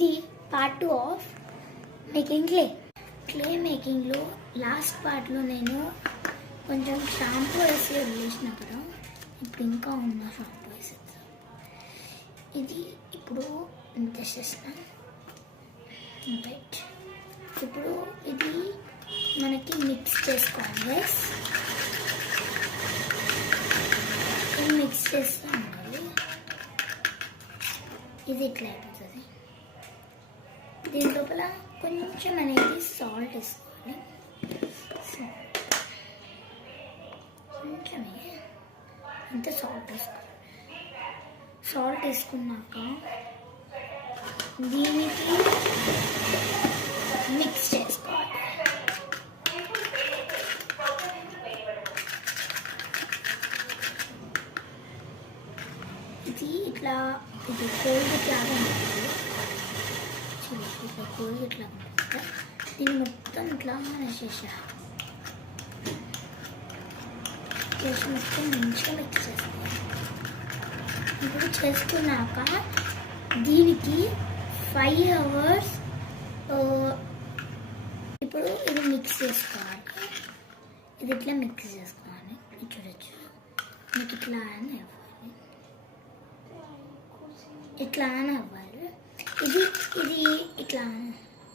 ఇది part 2 of making clay మేకింగ్లో last పార్ట్లో నేను కొంచెం షాంపూ వేసి వదిలేసిన కదా, ఇప్పుడు ఇంకా ఉన్న షాంపూ వేసి ఇది ఇప్పుడు చేసేసిన రైట్. ఇప్పుడు ఇది మనకి మిక్స్ చేసుకోవాలి. ఇది మిక్స్ చేస్తూ ఉండాలి. ఇది ఇట్లా అయిపోతుంది. దీని లోపల కొంచెం అనేది సాల్ట్ వేసుకోవాలి. కొంచెమే ఇంత సాల్ట్ వేసుకోవాలి. సాల్ట్ వేసుకున్నాక దీనికి మిక్స్ చేసుకోవాలి. ఇది ఇట్లా ఇది కోల్గేట్ లాగా ఉంటుంది. ఇట్లా కోల్గేట్ లాగా ఉంటుంది. దీన్ని మొత్తం ఇట్లా వేసేసారు. చేసి మొత్తం మంచిగా మిక్స్ చేసుకోవాలి. ఇప్పుడు చేసుకున్నాక దీనికి 5 hours ఇప్పుడు ఇది మిక్స్ చేసుకోవాలి. ఇది ఇట్లా మిక్స్ చేసుకోవాలి. చూడొచ్చు మీకు ఇట్లా అని అవ్వాలి. ఇట్లా అని అవ్వాలి. ఇది ఇది ఇట్లా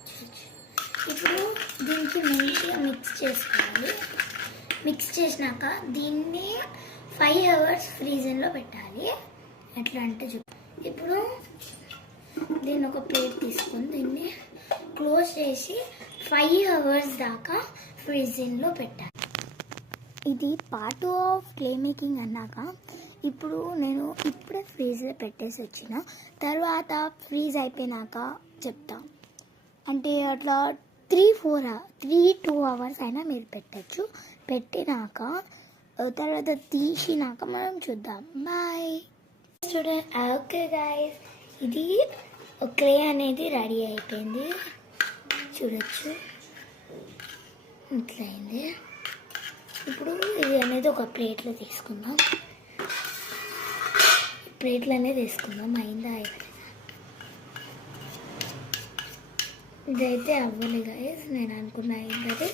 చూడొచ్చు. ఇప్పుడు దీనికి మంచిగా మిక్స్ చేసుకోవాలి. మిక్స్ చేసినాక దీన్ని 5 hours ఫ్రీజర్లో పెట్టాలి. ఎట్లా అంటే ఇప్పుడు దీన్ని ఒక ప్లేట్ తీసుకొని దీన్ని క్లోజ్ చేసి 5 hours దాకా ఫ్రీజింగ్లో పెట్టాలి. ఇది పార్ట్ 2 ఆఫ్ క్లే మేకింగ్ అన్నాక ఇప్పుడు నేను ఇప్పుడే ఫ్రీజ్లో పెట్టేసి వచ్చిన తర్వాత ఫ్రీజ్ అయిపోయినాక చెప్తా. అంటే అట్లా 2 hours అయినా మీరు పెట్టచ్చు. పెట్టినాక తర్వాత తీసినాక మనం చూద్దాం. Bye student. ఓకే గైస్, ఇది క్లే అనేది రెడీ అయిపోయింది. చూడొచ్చు ఇట్లా అయింది. ఇప్పుడు ఇది అనేది ఒక ప్లేట్లో తీసుకుందాం. ప్లేట్లోనే తీసుకుందాం. అయిందా అయిపోయింది. ఇదైతే అవ్వలే గైస్, నేను అనుకున్నా అయింది.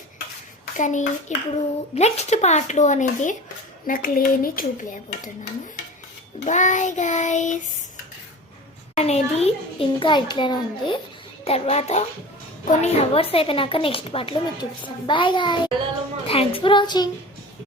కానీ ఇప్పుడు నెక్స్ట్ పార్ట్లో అనేది నా క్లేని చూపించబోతున్నాను. Bye guys. అనేది ఇంకా ఇట్లనే ఉంది. తర్వాత కొన్ని అవర్స్ అయిపోయినాక నెక్స్ట్ పార్ట్లో మీకు చూపిస్తాను. Bye guy, thanks for watching.